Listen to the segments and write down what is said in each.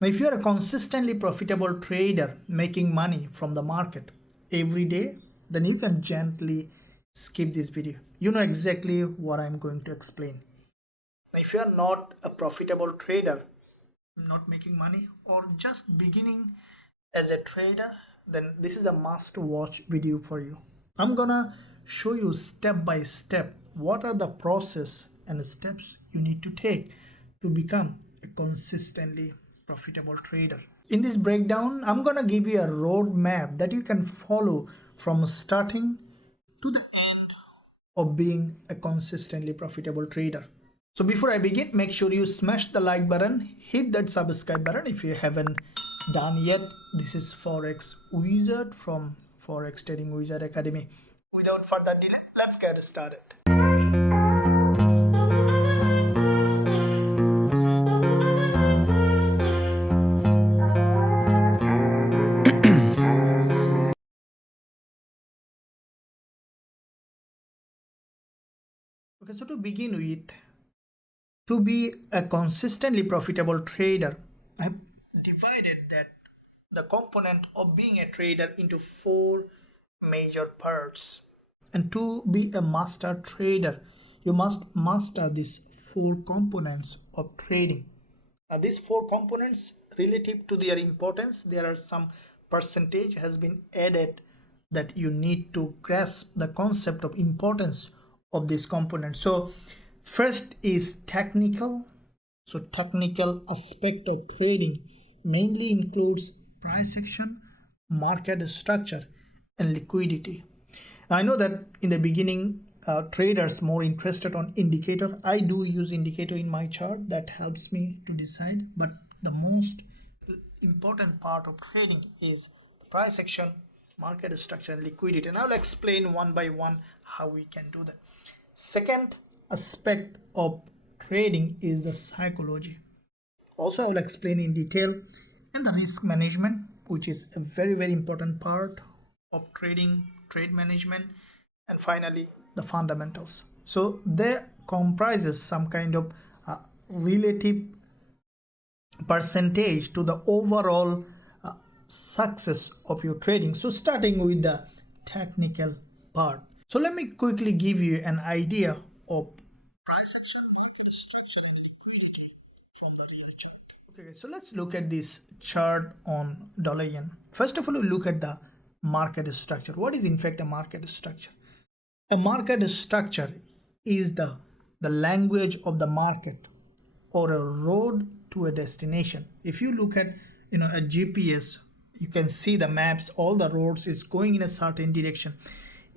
Now, if you are a consistently profitable trader making money from the market every day, then you can gently skip this video. You know exactly what I'm going to explain. Now, if you are not a profitable trader, not making money, or just beginning as a trader, then this is a must watch video for you. I'm gonna show you step by step what are the process and steps you need to take to become a consistently profitable trader. In this breakdown, I'm gonna give you a roadmap that you can follow from starting to the end of being a consistently profitable trader. So before I begin, make sure you smash the like button, hit that subscribe button if you haven't done yet. This is Forex Wizard from Forex Trading Wizard Academy. Without further delay, let's get started. Okay, so to begin with, to be a consistently profitable trader, I have divided the component of being a trader into four major parts. And to be a master trader, you must master these four components of trading. Now, these four components, relative to their importance, there are some percentage has been added that you need to grasp the concept of importance of this component. So first is technical. So technical aspect of trading mainly includes price action, market structure, and liquidity. Now, I know that in the beginning, traders more interested on indicator. I do use indicator in my chart that helps me to decide, but the most important part of trading is price action, market structure, and liquidity, and I'll explain one by one how we can do that. Second aspect of trading is the psychology. Also, I will explain in detail, and the risk management, which is a very important part of trading, trade management, and finally the fundamentals. So they comprises some kind of relative percentage to the overall success of your trading. So starting with the technical part. So let me quickly give you an idea of price action, market structure, and liquidity from the real chart. Okay, so let's look at this chart on dollar yen. First of all, we look at the market structure. What is in fact a market structure? A market structure is the language of the market, or a road to a destination. If you look at a GPS, you can see the maps, all the roads is going in a certain direction.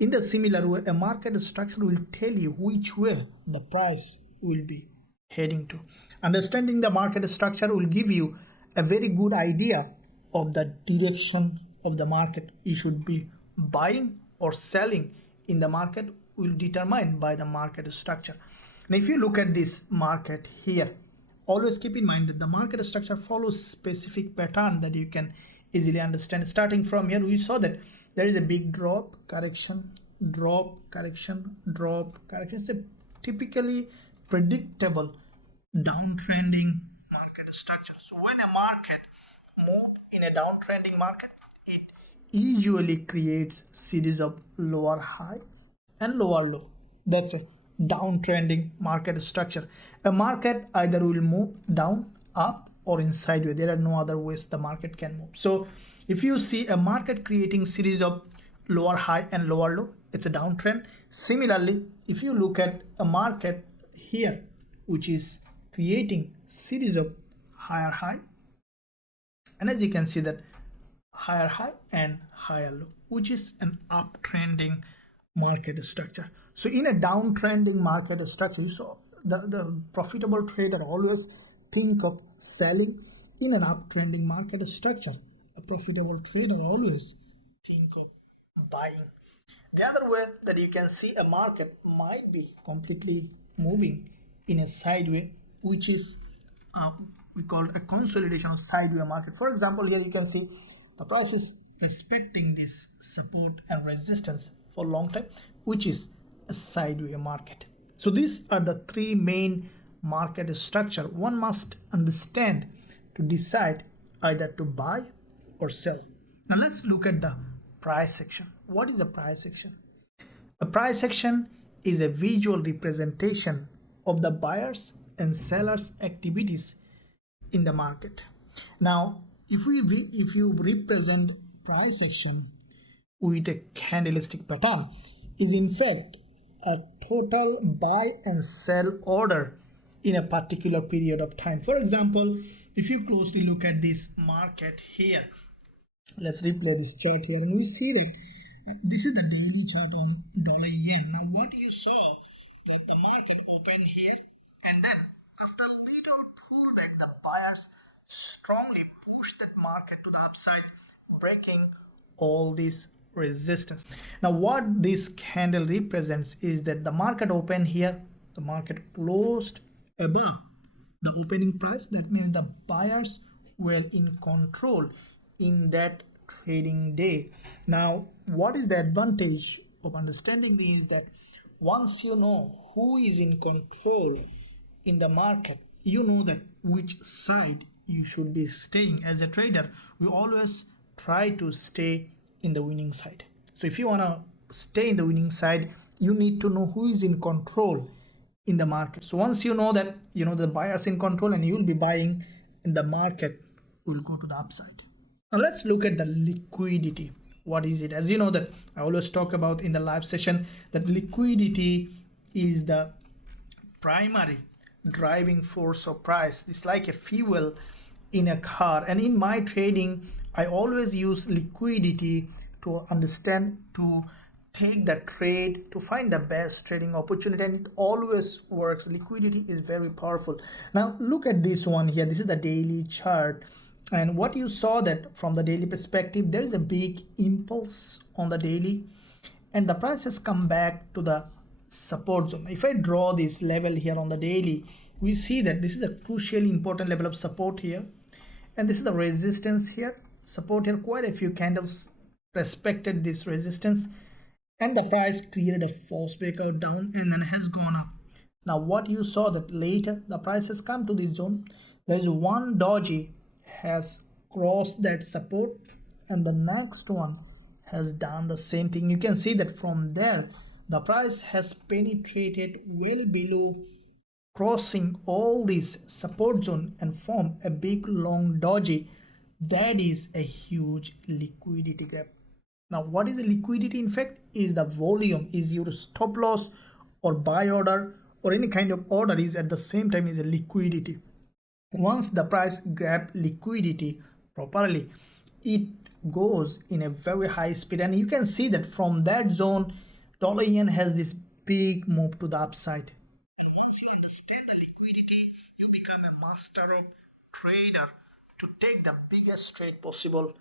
In the similar way, a market structure will tell you which way the price will be heading to. Understanding the market structure will give you a very good idea of the direction of the market. You should be buying or selling in the market will determine by the market structure. Now, if you look at this market here, always keep in mind that the market structure follows specific pattern that you can easily understand. Starting from here, we saw that there is a big drop, correction, drop, correction, drop, correction. It's a typically predictable downtrending market structure. So when a market moves in a downtrending market, it usually creates series of lower high and lower low. That's a downtrending market structure. A market either will move down, up, or in sideways. There are no other ways the market can move. So if you see a market creating series of lower high and lower low, it's a downtrend. Similarly, if you look at a market here, which is creating series of higher high, and as you can see that higher high and higher low, which is an uptrending market structure. So in a downtrending market structure, you saw the profitable trader always think of selling. In an uptrending market structure, a profitable trader always think of buying. The other way that you can see a market might be completely moving in a sideway, which is we call a consolidation of sideway market. For example, here you can see the price is respecting this support and resistance for a long time, which is a sideway market. So these are the three main market structure one must understand to decide either to buy or sell. Now let's look at the price section. What is a price section? A price section is a visual representation of the buyers and sellers activities in the market. Now if you represent price section with a candlestick pattern, is in fact a total buy and sell order in a particular period of time. For example, if you closely look at this market here, let's replay this chart here, and you see that this is the daily chart on dollar yen. Now what you saw, that the market opened here, and then after a little pullback, the buyers strongly pushed that market to the upside, breaking all this resistance. Now what this candle represents is that the market opened here, the market closed above the opening price. That means the buyers were in control in that trading day. Now what is the advantage of understanding this is that once you know who is in control in the market, you know that which side you should be staying. As a trader, we always try to stay in the winning side. So if you want to stay in the winning side, you need to know who is in control in the market. So once you know that, you know the buyers in control, and you will be buying in the market, will go to the upside. Now let's look at the liquidity. What is it? As you know that I always talk about in the live session, that liquidity is the primary driving force of price. It's like a fuel in a car, and in my trading I always use liquidity to understand, to take the trade, to find the best trading opportunity, and it always works. Liquidity is very powerful. Now look at this one here. This is the daily chart, and what you saw that from the daily perspective, there is a big impulse on the daily, and the price has come back to the support zone. If I draw this level here on the daily, we see that this is a crucially important level of support here, and this is the resistance here, support here. Quite a few candles respected this resistance, and the price created a false breakout down and then has gone up. Now what you saw that later the price has come to this zone, there is one doji has crossed that support, and the next one has done the same thing. You can see that from there the price has penetrated well below, crossing all this support zone and form a big long doji. That is a huge liquidity gap. Now what is a liquidity? In fact, is the volume, is your stop loss or buy order or any kind of order is at the same time is a liquidity. Once the price grab liquidity properly, it goes in a very high speed, and you can see that from that zone dollar yen has this big move to the upside. Once you understand the liquidity, you become a master of trader to take the biggest trade possible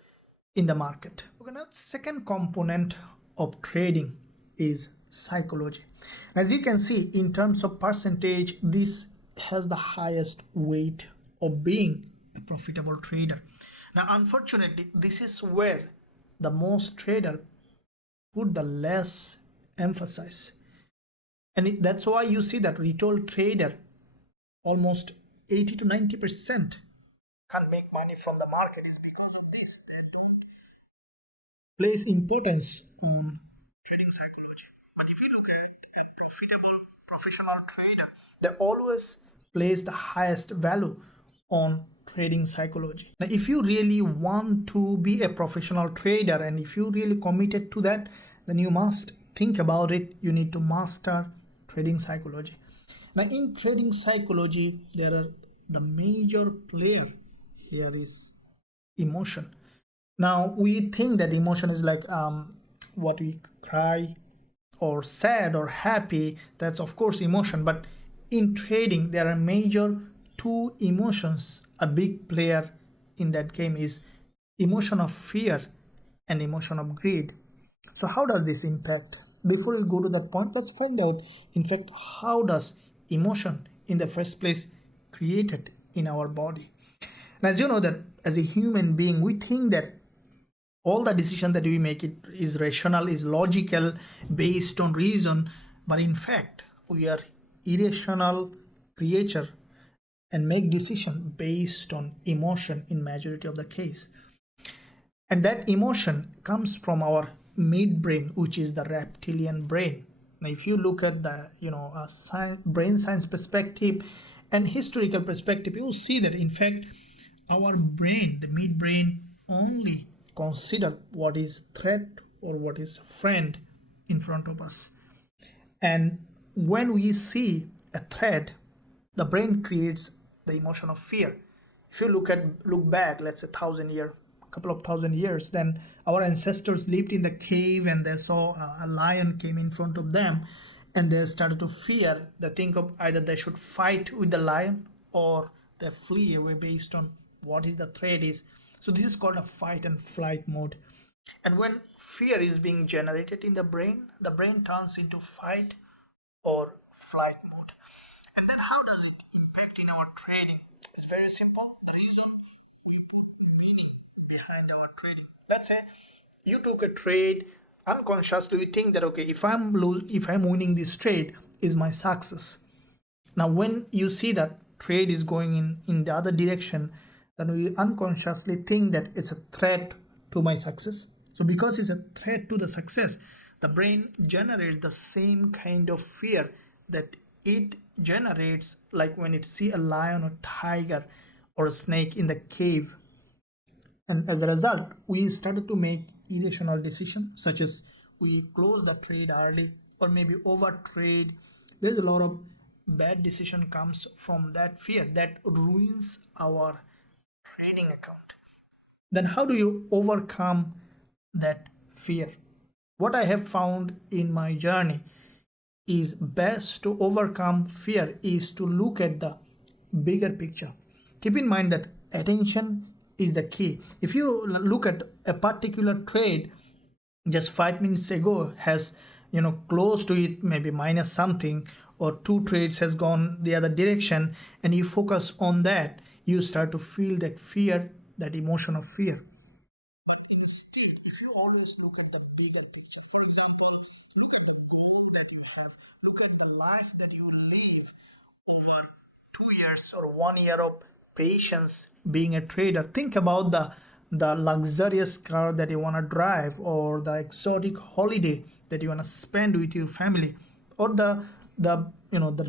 in the market. Okay, now second component of trading is psychology. As you can see, in terms of percentage, this has the highest weight of being a profitable trader. Now unfortunately, this is where the most trader put the less emphasis, and that's why you see that retail trader almost 80 to 90% can't make money from the market. Is because of this. They don't place importance on trading psychology. But if you look at a profitable professional trader, they always place the highest value on trading psychology. Now if you really want to be a professional trader, and if you really committed to that, then you must think about it. You need to master trading psychology. Now in trading psychology, there are the major player here is emotion. Now we think that emotion is like what we cry or sad or happy. That's of course emotion, but in trading there are major two emotions. A big player in that game is emotion of fear and emotion of greed. So how does this impact? Before we go to that point, let's find out in fact how does emotion in the first place created in our body. And as you know that as a human being, we think that all the decision that we make it is rational, is logical, based on reason, but in fact we are irrational creature, and make decision based on emotion in majority of the case. And that emotion comes from our midbrain, which is the reptilian brain. Now, if you look at the brain science perspective and historical perspective, you will see that in fact our brain, the midbrain, only consider what is threat or what is friend in front of us. And when we see a threat, the brain creates the emotion of fear. If you look back, let's say couple of thousand years, then our ancestors lived in the cave and they saw a lion came in front of them, and they started to fear. They think of either they should fight with the lion or they flee away based on what is the threat is. So this is called a fight and flight mode. And when fear is being generated in the brain turns into fight or flight mode. And then how does it impact in our trading? It's very simple. The reason we put meaning behind our trading. Let's say you took a trade unconsciously. You think that okay, if I'm winning this trade is my success. Now when you see that trade is going in the other direction, then we unconsciously think that it's a threat to my success. So because it's a threat to the success, the brain generates the same kind of fear that it generates like when it see a lion or tiger or a snake in the cave. And as a result, we started to make irrational decisions, such as we close the trade early or maybe over trade. There's a lot of bad decision comes from that fear that ruins our trading account. Then how do you overcome that fear? What I have found in my journey is best to overcome fear is to look at the bigger picture. Keep in mind that attention is the key. If you look at a particular trade just 5 minutes ago has close to it maybe minus something, or two trades has gone the other direction, and you focus on that, you start to feel that fear, that emotion of fear. Instead, if you always look at the bigger picture, for example, look at the goal that you have, look at the life that you live over 2 years or 1 year of patience being a trader. Think about the luxurious car that you want to drive, or the exotic holiday that you want to spend with your family, or the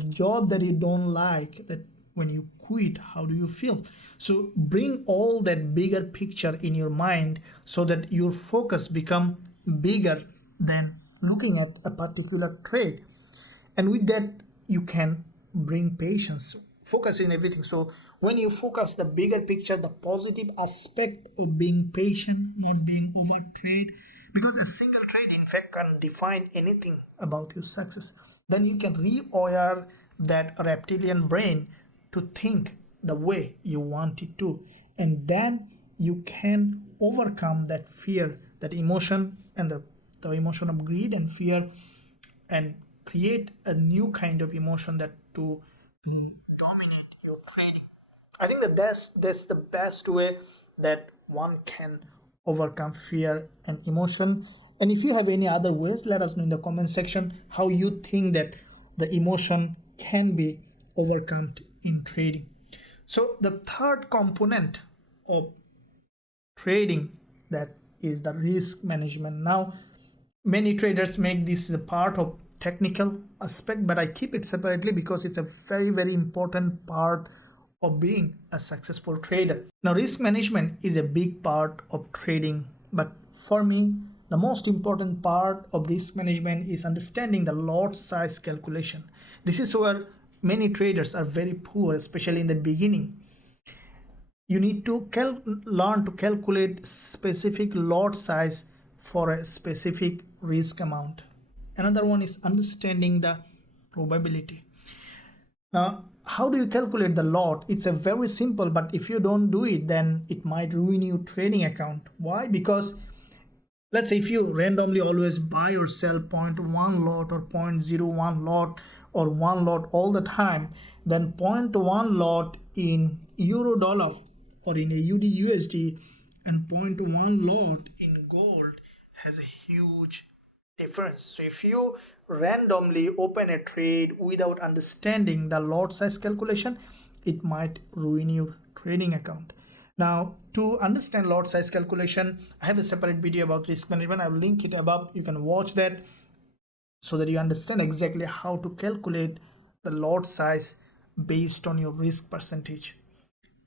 job that you don't like, that when you quit, how do you feel? So bring all that bigger picture in your mind so that your focus become bigger than looking at a particular trade. And with that, you can bring patience, focus in everything. So when you focus the bigger picture, the positive aspect of being patient, not being over trade, because a single trade in fact can define anything about your success, then you can rewire that reptilian brain to think the way you want it to, and then you can overcome that fear, that emotion, and the emotion of greed and fear, and create a new kind of emotion that to dominate your trading. I think that that's the best way that one can overcome fear and emotion. And if you have any other ways, let us know in the comment section how you think that the emotion can be overcome in trading. So the third component of trading, that is the risk management. Now many traders make this a part of technical aspect, but I keep it separately because it's a very, very important part of being a successful trader. Now risk management is a big part of trading, but for me the most important part of risk management is understanding the lot size calculation. This is where many traders are very poor, especially in the beginning. You need to learn to calculate specific lot size for a specific risk amount. Another one is understanding the probability. Now, how do you calculate the lot? It's a very simple, but if you don't do it, then it might ruin your trading account. Why? Because let's say if you randomly always buy or sell 0.1 lot or 0.01 lot or 1 lot all the time, then 0.1 lot in euro dollar or in AUD USD and 0.1 lot in gold has a huge difference. So if you randomly open a trade without understanding the lot size calculation, it might ruin your trading account. Now, to understand lot size calculation, I have a separate video about risk management. I will link it above. You can watch that so that you understand exactly how to calculate the lot size based on your risk percentage.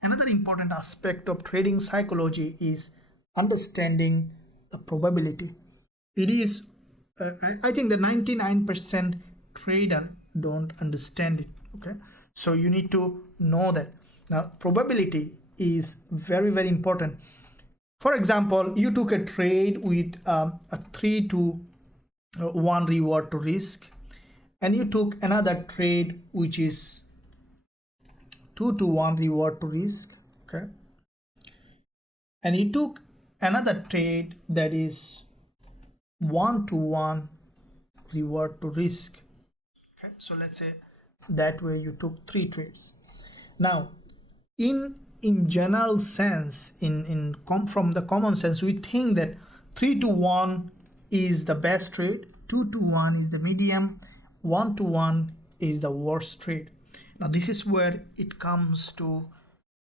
Another important aspect of trading psychology is understanding the probability. It is, I think the 99% trader don't understand it. Okay, so you need to know that. Now, probability is very, very important. For example, you took a trade with a 3-to-1 reward to risk, and you took another trade which is 2-to-1 reward to risk. Okay, and you took another trade that is 1-to-1 reward to risk. Okay, so let's say that way you took 3 trades. Now, in general sense, from the common sense, we think that 3-to-1 is the best trade, 2-to-1 is the medium, 1-to-1 is the worst trade. Now, this is where it comes to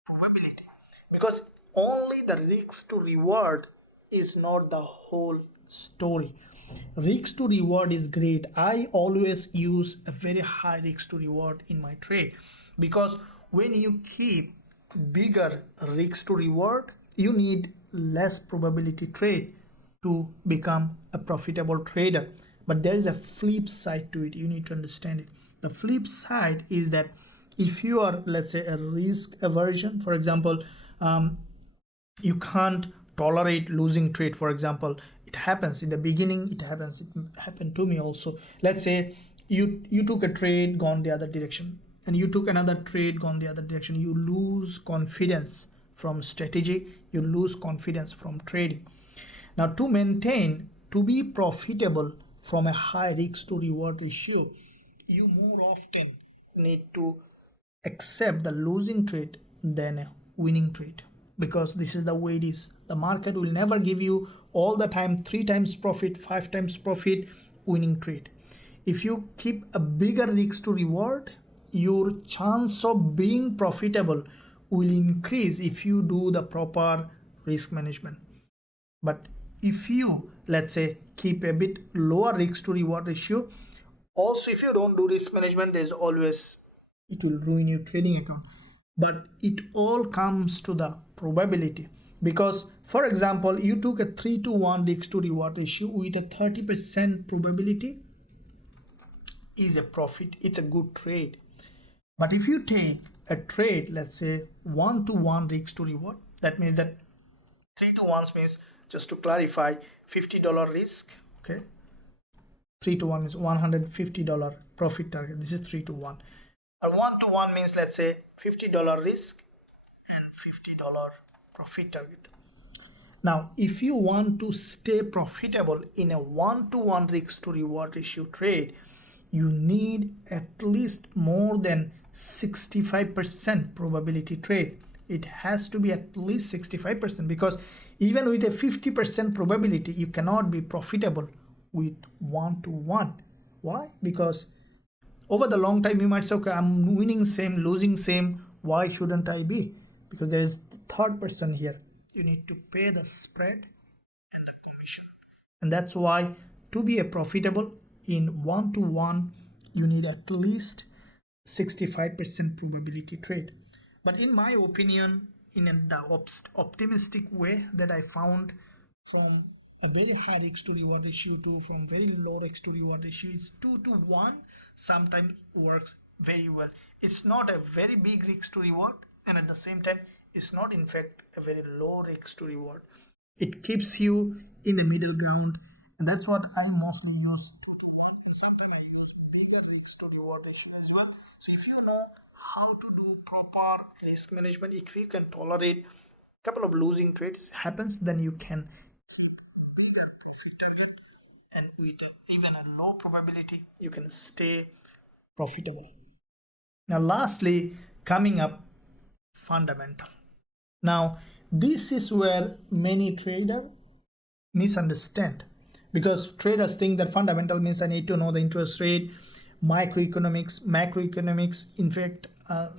probability, because only the risk to reward is not the whole story. Risk to reward is great. I always use a very high risk to reward in my trade, because when you keep bigger risk to reward, you need less probability trade to become a profitable trader. But there is a flip side to it. You need to understand it. The flip side is that if you are, let's say, a risk aversion, for example, you can't tolerate losing trade. For example, it happens in the beginning, it happened to me also. Let's say you took a trade, gone the other direction, and you took another trade, gone the other direction. You lose confidence from strategy, you lose confidence from trading. Now, to be profitable from a high risk to reward ratio, you more often need to accept the losing trade than a winning trade, because this is the way it is. The market will never give you all the time 3 times profit, 5 times profit winning trade. If you keep a bigger risk to reward, your chance of being profitable will increase if you do the proper risk management. But if you, let's say, keep a bit lower risk to reward ratio, also if you don't do risk management, there's always, it will ruin your trading account. But it all comes to the probability, because for example, you took a 3-to-1 risk to reward ratio with a 30% probability, is a profit, it's a good trade. But if you take a trade, let's say 1-to-1 risk to reward, that means that 3-to-1 means, just to clarify, $50 risk. Okay, 3-to-1 is $150 profit target. This is 3-to-1. A 1-to-1 means, let's say, $50 risk and $50 profit target. Now, if you want to stay profitable in a 1-to-1 risk to reward ratio trade, you need at least more than 65% probability trade. It has to be at least 65%, because even with a 50% probability, you cannot be profitable with 1-to-1. Why? Because over the long time, you might say, okay, I'm winning same, losing same. Why shouldn't I be? Because there is the third person here. You need to pay the spread and the commission. And that's why to be a profitable in 1-to-1, you need at least 65% probability trade. But in my opinion, in the optimistic way that I found, from a very high risk to reward ratio to from very low risk to reward ratio, is 2-to-1 sometimes works very well. It's not a very big risk to reward, and at the same time, it's not in fact a very low risk to reward. It keeps you in the middle ground, and that's what I mostly use 2-to-1. And sometimes I use bigger risk to reward ratio as well. So if you know how to do proper risk management, if you can tolerate a couple of losing trades happens, then you can, and with even a low probability, you can stay profitable. Now, lastly, coming up, fundamental. Now, this is where many traders misunderstand, because traders think that fundamental means I need to know the interest rate, microeconomics, macroeconomics. In fact,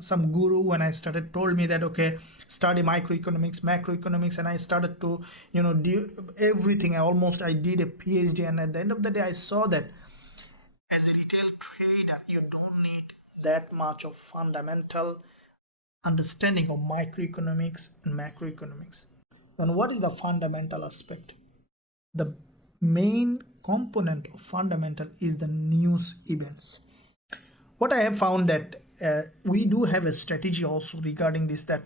some guru when I started told me that okay, study microeconomics, macroeconomics, and I started to do everything. I did a PhD, and at the end of the day, I saw that as a retail trader, you don't need that much of fundamental understanding of microeconomics and macroeconomics. Then what is the fundamental aspect? The main component of fundamental is the news events. What I have found that we do have a strategy also regarding this, that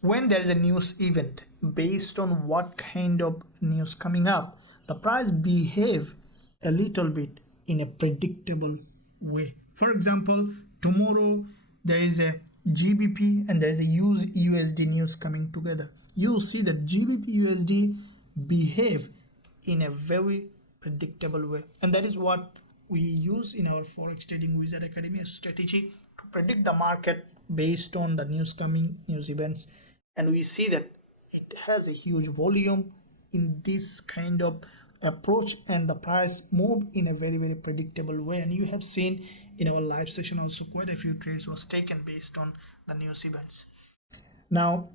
when there is a news event, based on what kind of news coming up, the price behave a little bit in a predictable way. For example, tomorrow there is a GBP and there is a USD news coming together. You see that GBP USD behave in a very predictable way, and that is what we use in our Forex Trading Wizard Academy, a strategy to predict the market based on the news events. And we see that it has a huge volume in this kind of approach, and the price move in a very, very predictable way. And you have seen in our live session also quite a few trades was taken based on the news events. Now,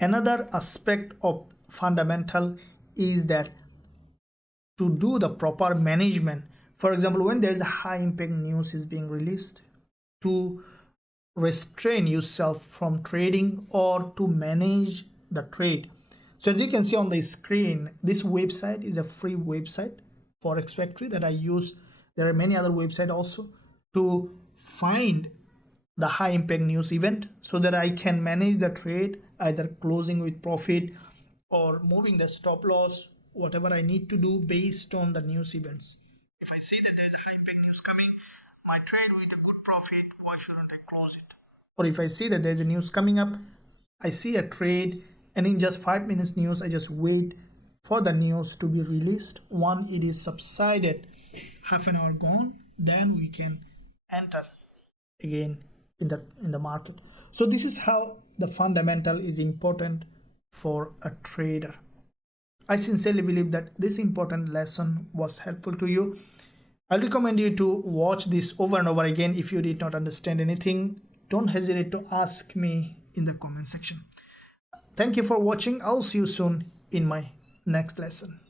another aspect of fundamental is that to do the proper management. For example, when there is a high impact news is being released, to restrain yourself from trading or to manage the trade. So as you can see on the screen, this website is a free website, Forex Factory, that I use. There are many other websites also to find the high impact news event so that I can manage the trade, either closing with profit or moving the stop loss, whatever I need to do based on the news events. If I see that there is a high impact news coming, my trade with a good profit, why shouldn't I close it? Or if I see that there is a news coming up, I see a trade, and in just 5 minutes news, I just wait for the news to be released. Once it is subsided, half an hour gone, then we can enter again in the market. So this is how the fundamental is important for a trader. I sincerely believe that this important lesson was helpful to you. I recommend you to watch this over and over again. If you did not understand anything, don't hesitate to ask me in the comment section. Thank you for watching. I'll see you soon in my next lesson.